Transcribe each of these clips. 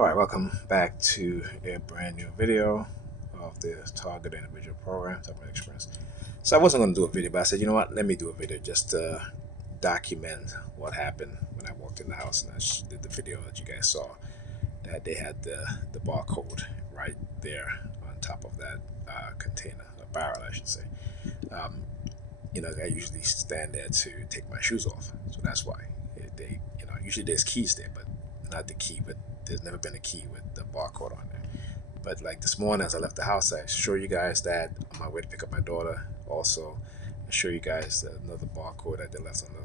Alright, welcome back to a brand new video of the Target Individual Program, Target Experience. So I wasn't going to do a video, but I said, you know what, let me do a video just to document what happened when I walked in the house and I did the video that you guys saw, that they had the barcode right there on top of that container, a barrel I should say. Um, I usually stand there to take my shoes off, so that's why usually there's keys there, but not the key, but there's never been a key with the barcode on there. But like this morning, as I left the house, I show you guys that on my way to pick up my daughter. Also, I show you guys another barcode that they left on the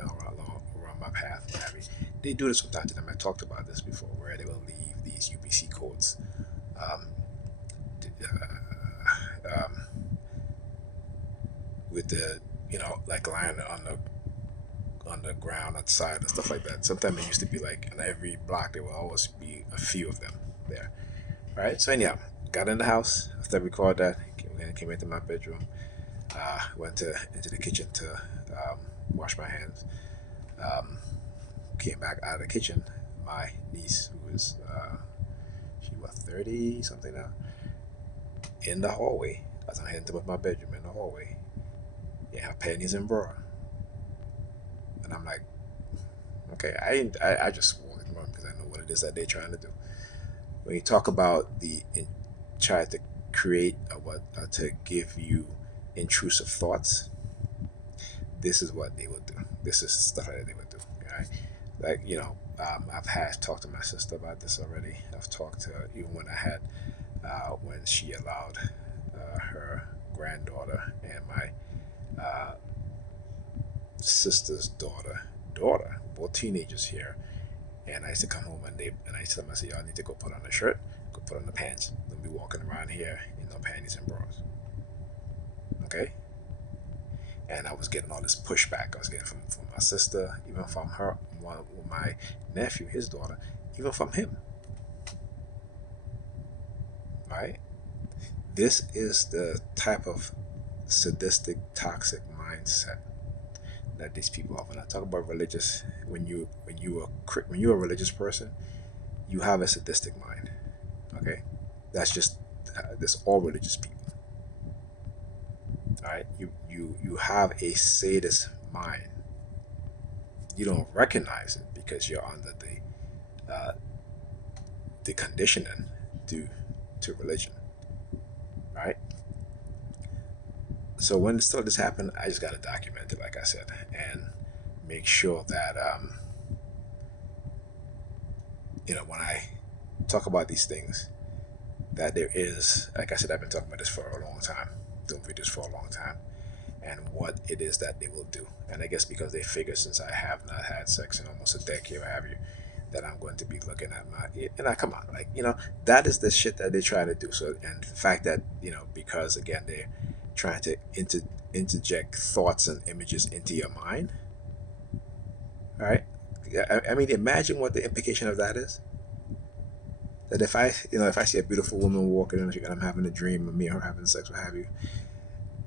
around my path. What have you. They do this from time to time. I talked about this before, where they will leave these UPC codes. Um, with the like lying on the ground outside and stuff like that. Sometimes it used to be like on every block there will always be a few of them there. All right. So anyhow, got in the house after I recorded that. Came into my bedroom. Went into the kitchen to wash my hands. Um, Came back out of the kitchen. My niece, who was she was 30 something now, in the hallway as I'm heading to my bedroom in the hallway. Yeah, her panties and bra. And I'm like, okay, I just walked in because I know what it is that they're trying to do. When you talk about try to create to give you intrusive thoughts, this is what they would do. This is stuff that they would do. Right? Like I've had talked to my sister about this already. I've talked to her even when I had when she allowed her granddaughter and my sister's daughter, both teenagers here. And I used to come home and I used to tell them, I said, y'all need to go put on a shirt, go put on the pants. Don't be walking around here in no panties and bras. Okay? And I was getting all this pushback. I was getting from my sister, even from my nephew, his daughter, even from him. Right? This is the type of sadistic, toxic mindset that these people have. When I talk about religious, when you're a religious person, you have a sadistic mind. Okay, that's just that's all religious people. All right, you have a sadist mind. You don't recognize it because you're under the conditioning due to religion. Right. So when stuff this happened, I just got to document it, like I said, and make sure that when I talk about these things, that there is, like I said, I've been talking about this for a long time, doing videos for a long time, and what it is that they will do. And I guess because they figure since I have not had sex in almost a decade, what have you, that I'm going to be looking at and I come on, like that is the shit that they try to do. So, and the fact that because again they're trying to interject thoughts and images into your mind. All right. I mean, imagine what the implication of that is. That if I see a beautiful woman walking and I'm having a dream of me or her having sex, what have you,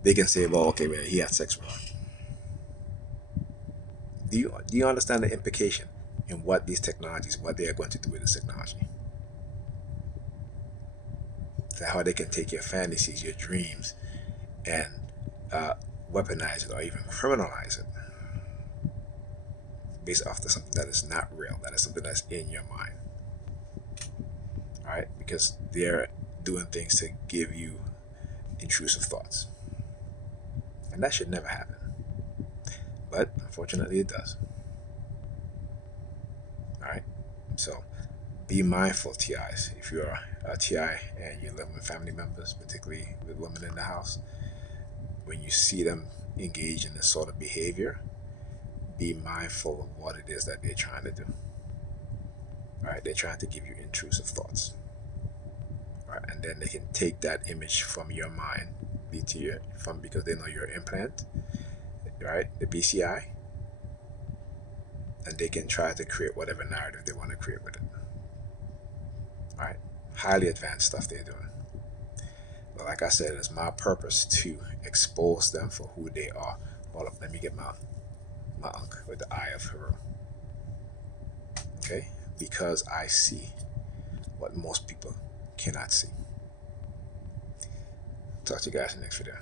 they can say, well, okay, man, he had sex with her. Do you understand the implication in what these technologies, what they are going to do with this technology? That how they can take your fantasies, your dreams, and uh, weaponize it or even criminalize it based off of something that is not real, that is something that's in your mind. All right, because they're doing things to give you intrusive thoughts, and that should never happen. But unfortunately, it does. All right, so be mindful, TIs. If you're a TI and you're living with family members, particularly with women in the house, when you see them engage in this sort of behavior, be mindful of what it is that they're trying to do. All right, they're trying to give you intrusive thoughts. All right, and then they can take that image from your mind, because they know your implant, right, the BCI, and they can try to create whatever narrative they want to create with it. All right, highly advanced stuff they're doing. But like I said, it's my purpose to expose them for who they are. Hold up, let me get my unk with the eye of Heru. Okay, because I see but most people cannot see. Talk to you guys in the next video.